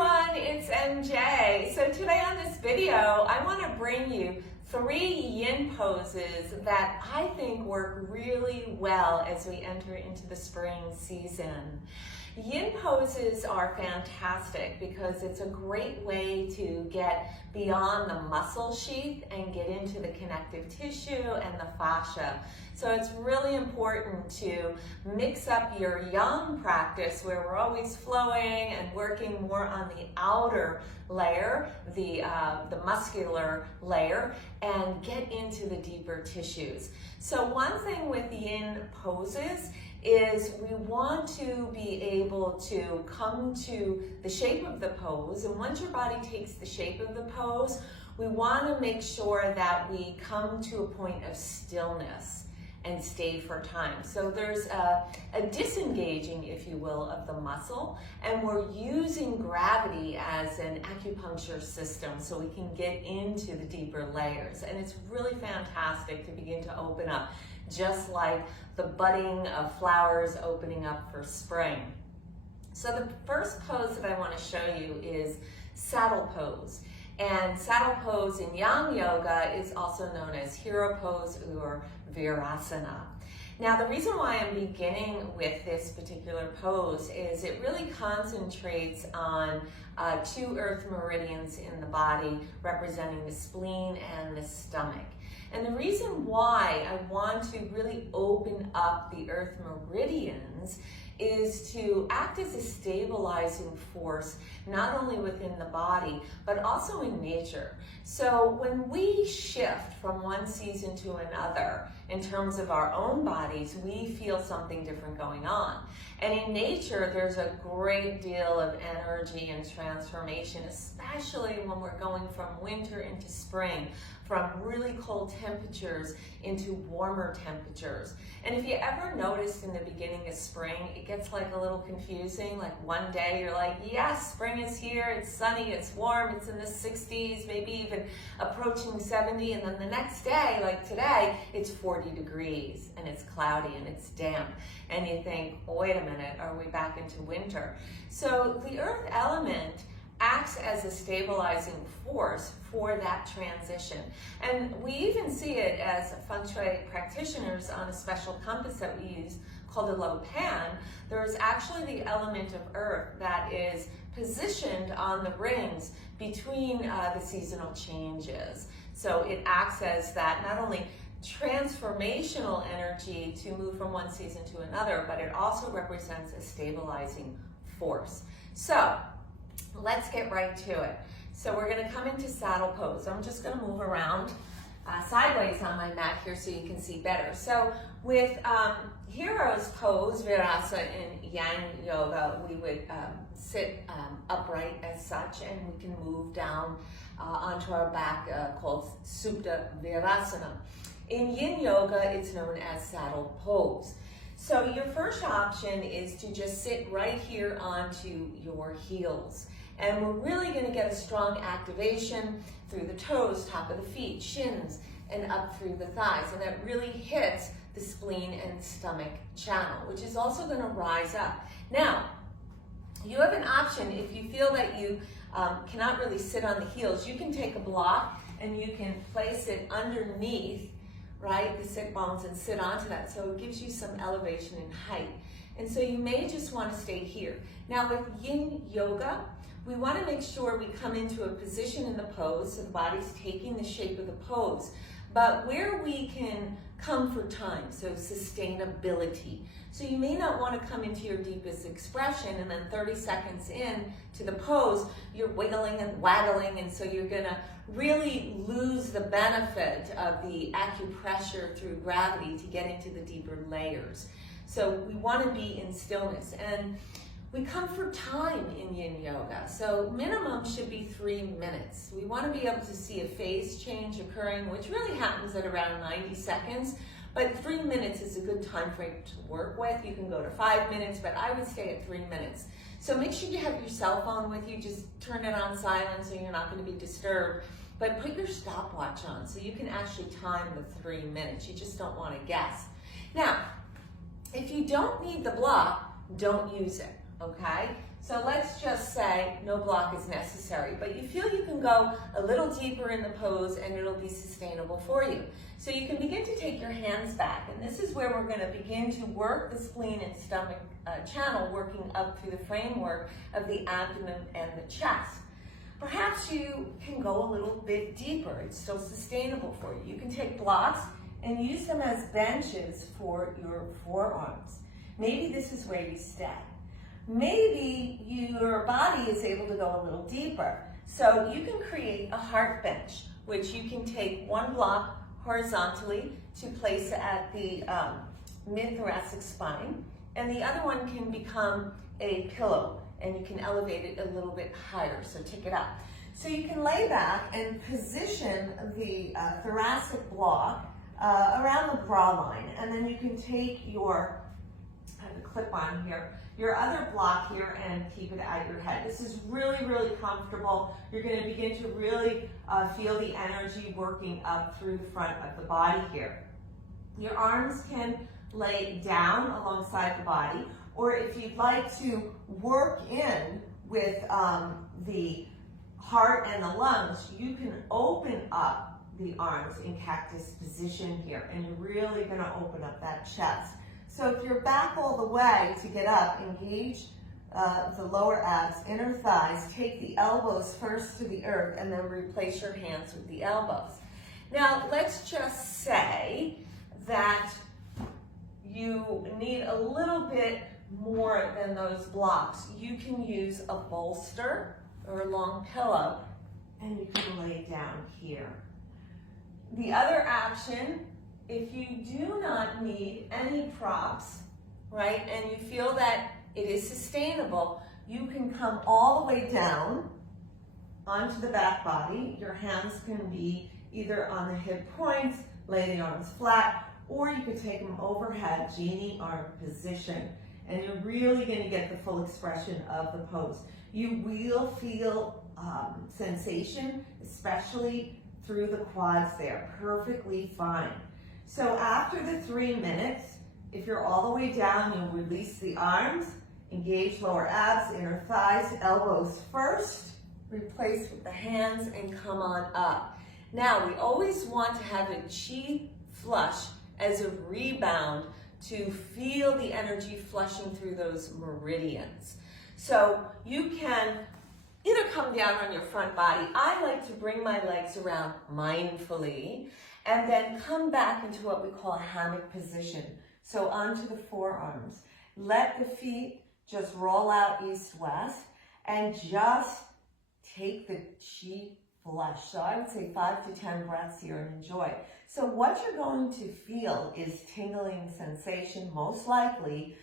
everyone, it's MJ. So today on this video, I want to bring you 3 yin poses that I think work really well as we enter into the spring season. Yin poses are fantastic because it's a great way to get beyond the muscle sheath and get into the connective tissue and the fascia. So it's really important to mix up your yang practice where we're always flowing and working more on the outer layer, the muscular layer, and get into the deeper tissues. So one thing with yin poses is we want to be able to come to the shape of the pose, and once your body takes the shape of the pose, we want to make sure that we come to a point of stillness and stay for time. So there's a disengaging, if you will, of the muscle, and we're using gravity as an acupuncture system so we can get into the deeper layers, and it's really fantastic to begin to open up, just like the budding of flowers opening up for spring. So the first pose that I want to show you is saddle pose. And saddle pose in yang yoga is also known as hero pose or virasana. Now the reason why I'm beginning with this particular pose is it really concentrates on 2 earth meridians in the body representing the spleen and the stomach. And the reason why I want to really open up the earth meridians is to act as a stabilizing force, not only within the body, but also in nature. So when we shift from one season to another, in terms of our own bodies, we feel something different going on. And in nature, there's a great deal of energy and transformation, especially when we're going from winter into spring, from really cold temperatures into warmer temperatures. And if you ever noticed in the beginning of spring, it gets like a little confusing. Like one day you're like, yes, spring is here, it's sunny, it's warm, it's in the 60s, maybe even approaching 70. And then the next day, like today, it's 40 degrees and it's cloudy and it's damp. And you think, wait a minute, are we back into winter? So the earth element acts as a stabilizing force for that transition. And we even see it as feng shui practitioners on a special compass that we use called a lo pan. There's actually the element of earth that is positioned on the rings between the seasonal changes. So it acts as that not only transformational energy to move from one season to another, but it also represents a stabilizing force. So let's get right to it. So we're going to come into saddle pose. I'm just going to move around sideways on my mat here so you can see better. So with hero's pose, virasa in yang yoga, we would sit upright as such, and we can move down onto our back called supta virasana. In yin yoga, it's known as saddle pose. So your first option is to just sit right here onto your heels. And we're really going to get a strong activation through the toes, top of the feet, shins, and up through the thighs. And that really hits the spleen and stomach channel, which is also going to rise up. Now, you have an option if you feel that you cannot really sit on the heels. You can take a block and you can place it underneath, right, the sit bones and sit onto that. So it gives you some elevation in height. And so you may just want to stay here. Now with yin yoga, we want to make sure we come into a position in the pose so the body's taking the shape of the pose, but where we can come for time, so sustainability. So you may not want to come into your deepest expression and then 30 seconds in to the pose, you're wiggling and waggling, and so you're going to really lose the benefit of the acupressure through gravity to get into the deeper layers. So we want to be in stillness. And we come for time in yin yoga, so minimum should be 3 minutes. We want to be able to see a phase change occurring, which really happens at around 90 seconds, but 3 minutes is a good time frame to work with. You can go to 5 minutes, but I would stay at 3 minutes. So make sure you have your cell phone with you, just turn it on silent so you're not going to be disturbed, but put your stopwatch on so you can actually time the 3 minutes. You just don't want to guess. Now, if you don't need the block, don't use it, okay? So let's just say no block is necessary, but you feel you can go a little deeper in the pose and it'll be sustainable for you. So you can begin to take your hands back, and this is where we're going to begin to work the spleen and stomach channel, working up through the framework of the abdomen and the chest. Perhaps you can go a little bit deeper. It's still sustainable for you. You can take blocks and use them as benches for your forearms. Maybe this is where you stay. Maybe your body is able to go a little deeper. So you can create a heart bench, which you can take one block horizontally to place at the mid-thoracic spine, and the other one can become a pillow, and you can elevate it a little bit higher, so tick it up. So you can lay back and position the thoracic block around the bra line, and then you can take your, I have a clip on here, your other block here and keep it at your head. This is really, really comfortable. You're going to begin to really feel the energy working up through the front of the body here. Your arms can lay down alongside the body, or if you'd like to work in with the heart and the lungs, you can open up the arms in cactus position here, and you're really going to open up that chest. So if you're back all the way to get up, engage the lower abs, inner thighs, take the elbows first to the earth, and then replace your hands with the elbows. Now, let's just say that you need a little bit more than those blocks. You can use a bolster or a long pillow, and you can lay down here. The other option, if you do not need any props, right, and you feel that it is sustainable, you can come all the way down onto the back body. Your hands can be either on the hip points, lay the arms flat, or you could take them overhead, genie arm position, and you're really going to get the full expression of the pose. You will feel sensation, especially through the quads there, perfectly fine. So after the 3 minutes, if you're all the way down, you'll release the arms, engage lower abs, inner thighs, elbows first, replace with the hands, and come on up. Now, we always want to have a chi flush as a rebound to feel the energy flushing through those meridians. So you can either come down on your front body. I like to bring my legs around mindfully, and then come back into what we call a hammock position. So onto the forearms. Let the feet just roll out east-west, and just take the chi flush. So I would say 5 to 10 breaths here and enjoy. So what you're going to feel is tingling sensation, most likely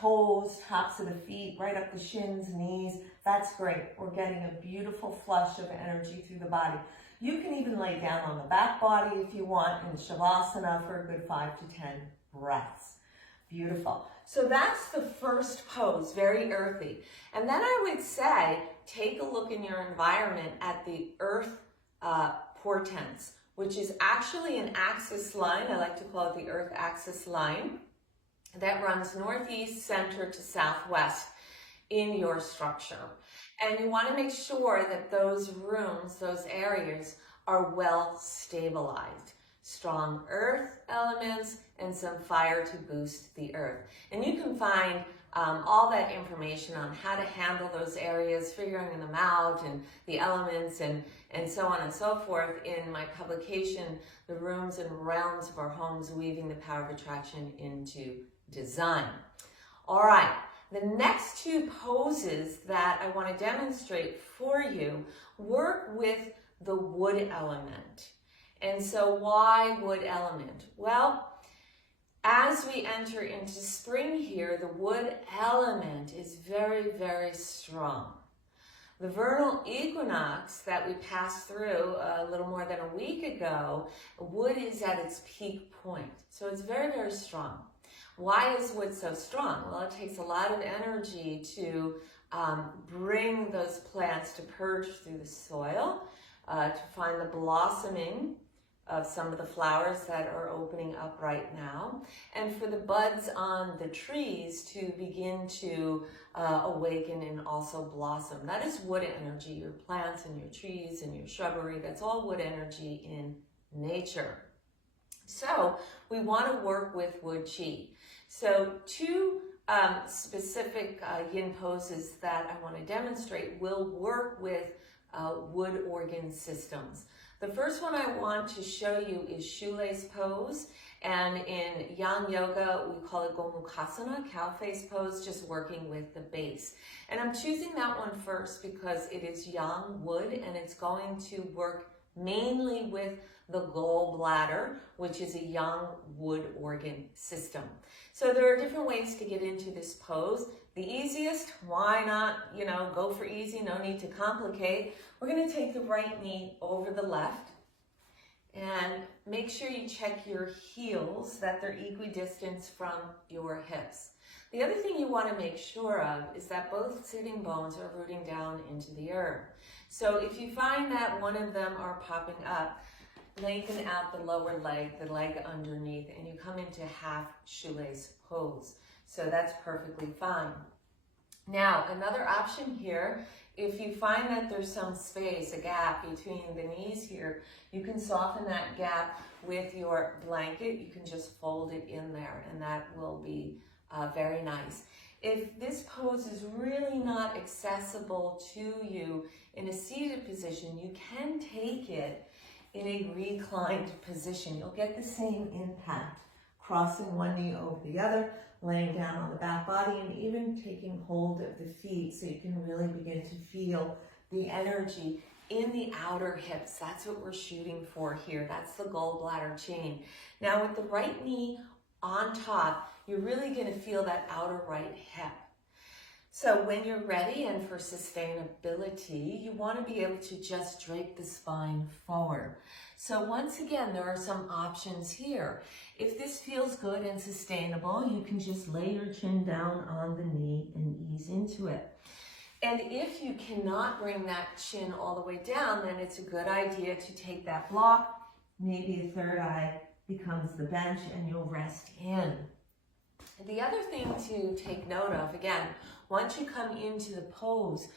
toes, tops of the feet, right up the shins, knees. That's great. We're getting a beautiful flush of energy through the body. You can even lay down on the back body if you want in Shavasana for a good 5 to 10 breaths. Beautiful. So that's the first pose, very earthy. And then I would say, take a look in your environment at the earth portents, which is actually an axis line. I like to call it the earth axis line that runs northeast, center to southwest in your structure. And you want to make sure that those rooms, those areas, are well stabilized. Strong earth elements and some fire to boost the earth. And you can find all that information on how to handle those areas, figuring them out, and the elements, and so on and so forth in my publication, The Rooms and Realms of Our Homes, Weaving the Power of Attraction into Design. All right. The next 2 poses that I want to demonstrate for you work with the wood element. And so why wood element? Well, as we enter into spring here, the wood element is very, very strong. The vernal equinox that we passed through a little more than a week ago, wood is at its peak point. So it's very, very strong. Why is wood so strong? Well, it takes a lot of energy to bring those plants to purge through the soil, to find the blossoming of some of the flowers that are opening up right now, and for the buds on the trees to begin to awaken and also blossom. That is wood energy, your plants and your trees and your shrubbery. That's all wood energy in nature. So we want to work with wood chi. So two specific yin poses that I want to demonstrate will work with wood organ systems. The first one I want to show you is shoelace pose, and in yang yoga we call it gomukhasana, cow face pose, just working with the base. And I'm choosing that one first because it is yang wood, and it's going to work mainly with the gallbladder, which is a yang wood organ system. So there are different ways to get into this pose. The easiest, why not, go for easy, no need to complicate. We're going to take the right knee over the left and make sure you check your heels, that they're equidistant from your hips. The other thing you want to make sure of is that both sitting bones are rooting down into the earth. So if you find that one of them are popping up, lengthen out the lower leg, the leg underneath, and you come into half shoelace pose. So that's perfectly fine. Now, another option here, if you find that there's some space, a gap between the knees here, you can soften that gap with your blanket. You can just fold it in there, and that will be very nice. If this pose is really not accessible to you in a seated position, you can take it in a reclined position. You'll get the same impact, crossing one knee over the other, laying down on the back body, and even taking hold of the feet so you can really begin to feel the energy in the outer hips. That's what we're shooting for here. That's the gallbladder chain. Now with the right knee on top, you're really going to feel that outer right hip. So when you're ready and for sustainability, you want to be able to just drape the spine forward. So once again, there are some options here. If this feels good and sustainable, you can just lay your chin down on the knee and ease into it. And if you cannot bring that chin all the way down, then it's a good idea to take that block, maybe a third eye becomes the bench, and you'll rest in. The other thing to take note of, again, once you come into the pose,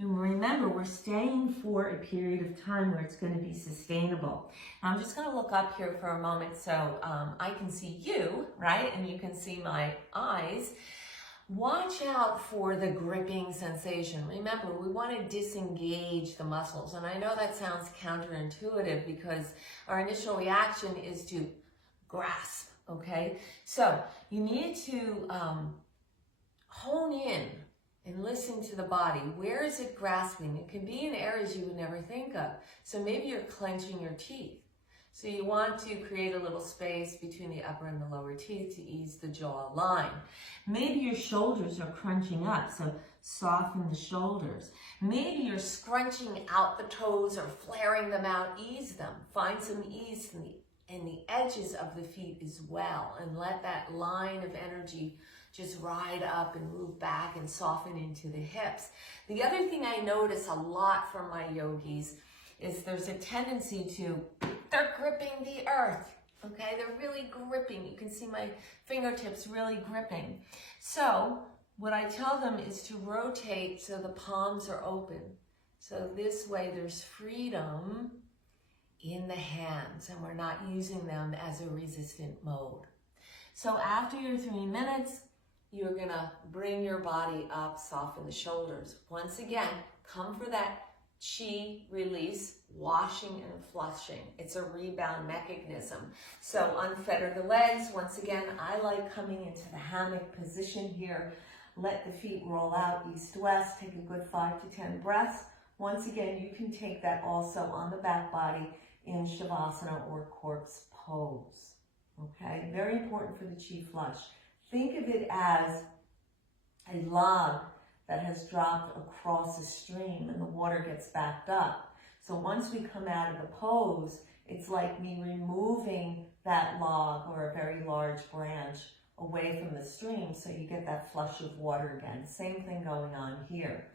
and remember, we're staying for a period of time where it's going to be sustainable. Now, I'm just going to look up here for a moment so I can see you, right? And you can see my eyes. Watch out for the gripping sensation. Remember, we want to disengage the muscles. And I know that sounds counterintuitive because our initial reaction is to grasp, okay? So you need to hone in and listen to the body. Where is it grasping? It can be in areas you would never think of. So maybe you're clenching your teeth. So you want to create a little space between the upper and the lower teeth to ease the jaw line. Maybe your shoulders are crunching up, so soften the shoulders. Maybe you're scrunching out the toes or flaring them out, ease them. Find some ease in the edges of the feet as well, and let that line of energy just ride up and move back and soften into the hips. The other thing I notice a lot from my yogis is there's a tendency to, they're gripping the earth, okay? They're really gripping. You can see my fingertips really gripping. So what I tell them is to rotate so the palms are open. So this way there's freedom in the hands and we're not using them as a resistant mode. So after your 3 minutes, you're gonna bring your body up, soften the shoulders. Once again, come for that chi release, washing and flushing. It's a rebound mechanism. So unfetter the legs. Once again, I like coming into the hammock position here. Let the feet roll out east-west. Take a good 5 to 10 breaths. Once again, you can take that also on the back body in Shavasana or corpse pose. Okay, very important for the chi flush. Think of it as a log that has dropped across a stream and the water gets backed up. So once we come out of the pose, it's like me removing that log or a very large branch away from the stream so you get that flush of water again. Same thing going on here.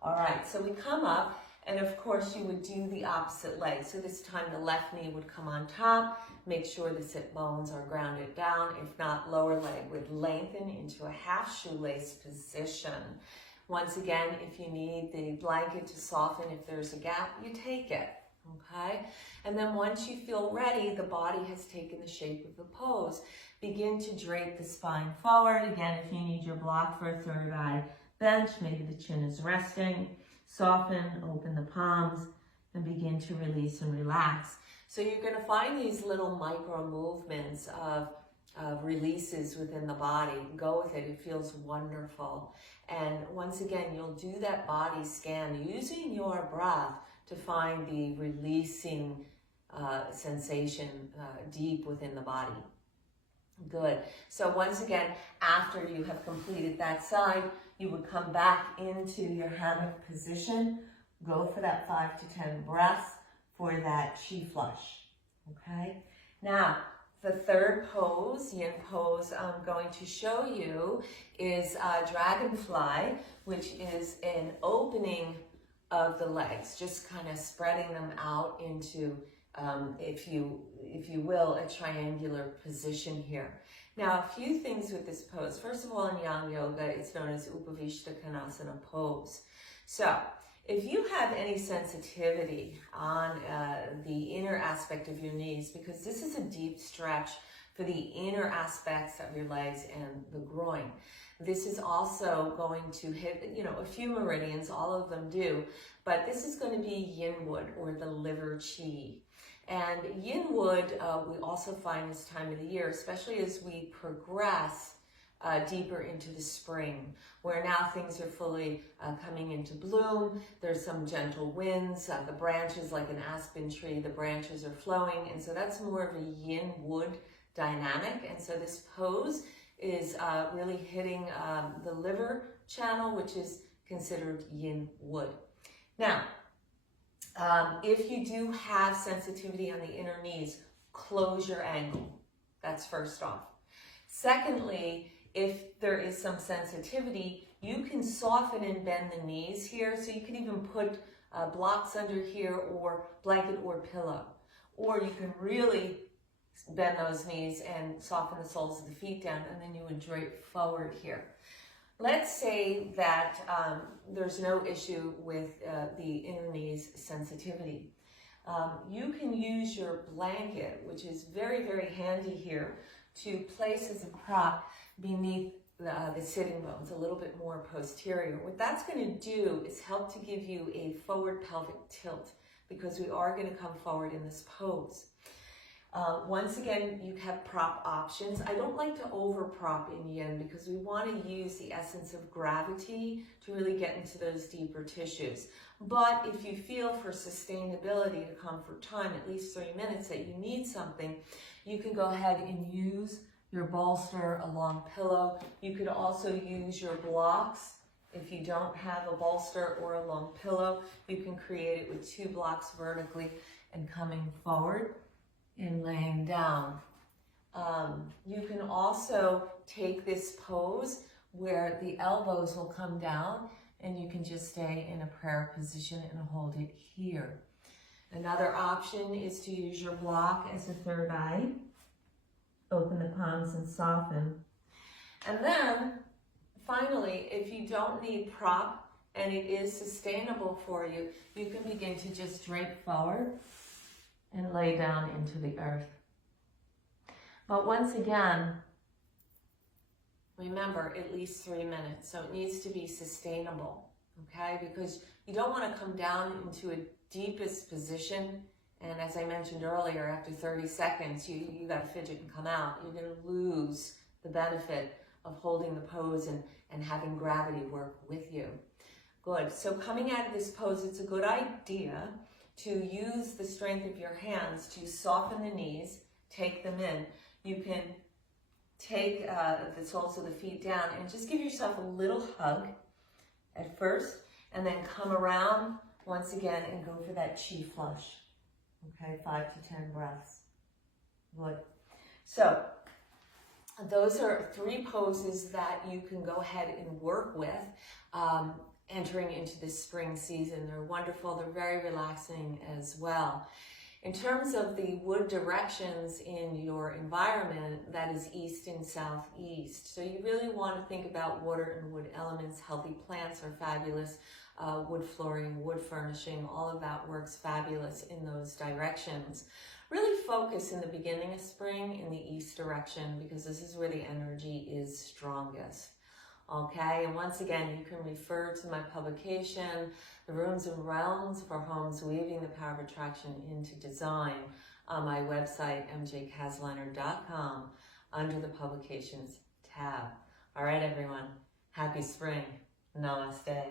All right, so we come up And of course, you would do the opposite leg. So this time the left knee would come on top. Make sure the sit bones are grounded down. If not, lower leg would lengthen into a half shoelace position. Once again, if you need the blanket to soften, if there's a gap, you take it, okay? And then once you feel ready, the body has taken the shape of the pose. Begin to drape the spine forward. Again, if you need your block for a third eye bench, maybe the chin is resting. Soften, open the palms, and begin to release and relax. So you're going to find these little micro movements of releases within the body. Go with it. It feels wonderful. And once again, you'll do that body scan using your breath to find the releasing sensation deep within the body. Good. So once again, after you have completed that side, you would come back into your hammock position. Go for that 5 to 10 breaths for that chi flush. Okay. Now, the third pose, yin pose, I'm going to show you is dragonfly, which is an opening of the legs, just kind of spreading them out into, if you will, a triangular position here. Now, a few things with this pose. First of all, in Yang Yoga, it's known as Upavishta Konasana pose. So, if you have any sensitivity on the inner aspect of your knees, because this is a deep stretch for the inner aspects of your legs and the groin. This is also going to hit, a few meridians, all of them do, but this is going to be yin wood, or the liver chi. And yin wood, we also find this time of the year, especially as we progress deeper into the spring, where now things are fully coming into bloom. There's some gentle winds, the branches, like an aspen tree, the branches are flowing, and so that's more of a yin wood dynamic. And so this pose is really hitting the liver channel, which is considered yin wood. Now, if you do have sensitivity on the inner knees, close your ankle. That's first off. Secondly, if there is some sensitivity, you can soften and bend the knees here. So you can even put blocks under here, or blanket or pillow. Or you can really bend those knees and soften the soles of the feet down, and then you would drape forward here. Let's say that there's no issue with the inner knees sensitivity. You can use your blanket, which is very, very handy here, to place as a prop beneath the sitting bones, a little bit more posterior. What that's going to do is help to give you a forward pelvic tilt, because we are going to come forward in this pose. Once again, you have prop options. I don't like to over prop in yin, because we want to use the essence of gravity to really get into those deeper tissues. But if you feel for sustainability to come for time, at least 3 minutes, that you need something, you can go ahead and use your bolster, a long pillow. You could also use your blocks. If you don't have a bolster or a long pillow, you can create it with 2 blocks vertically and coming forward and laying down. You can also take this pose where the elbows will come down, and you can just stay in a prayer position and hold it here. Another option is to use your block as a third eye. Open the palms and soften. And then, finally, if you don't need prop and it is sustainable for you, you can begin to just drape forward and lay down into the earth. But once again, remember, at least 3 minutes. So it needs to be sustainable, okay? Because you don't want to come down into a deepest position, and as I mentioned earlier, after 30 seconds, you got to fidget and come out. You're going to lose the benefit of holding the pose and having gravity work with you. Good. So coming out of this pose, it's a good idea to use the strength of your hands to soften the knees, take them in. You can take the soles of the feet down and just give yourself a little hug at first, and then come around once again and go for that chi flush. Okay, 5 to 10 breaths. Good. So those are 3 poses that you can go ahead and work with. entering into this spring season. They're wonderful. They're very relaxing as well. In terms of the wood directions in your environment, that is east and southeast. So you really want to think about water and wood elements. Healthy plants are fabulous. Wood flooring, wood furnishing, all of that works fabulous in those directions. Really focus in the beginning of spring in the east direction because this is where the energy is strongest. Okay, and once again, you can refer to my publication, The Rooms and Realms for Homes Weaving the Power of Attraction into Design, on my website, mjkazliner.com, under the Publications tab. All right, everyone, happy spring. Namaste.